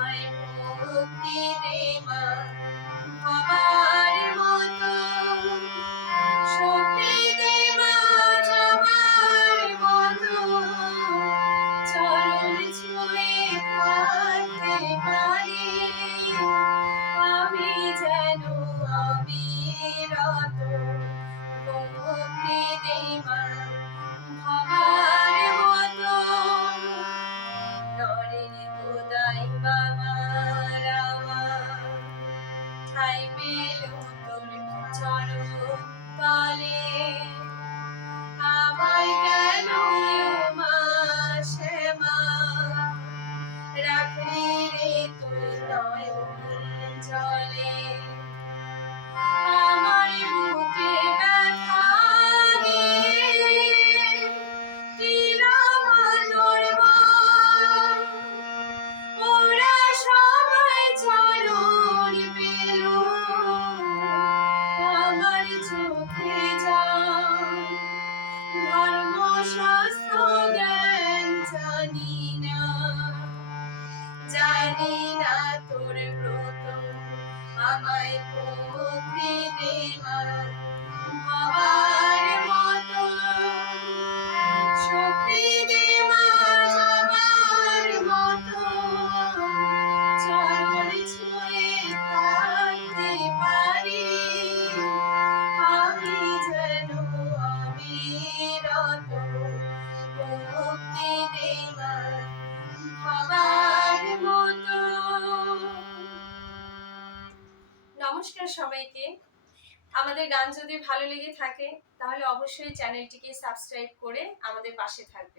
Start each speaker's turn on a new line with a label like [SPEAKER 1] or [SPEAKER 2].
[SPEAKER 1] আমায় মুক্তি দে মা আমার মতো শক্তি দে মা আমার মতো চরণ ছুঁয়ে থাকতে পারি আমি যাই তোরে ব্রত আমায় নমস্কার সবাইকে। আমাদের গান যদি ভালো লেগে থাকে, তাহলে অবশ্যই চ্যানেলটিকে সাবস্ক্রাইব করে আমাদের পাশে থাকবে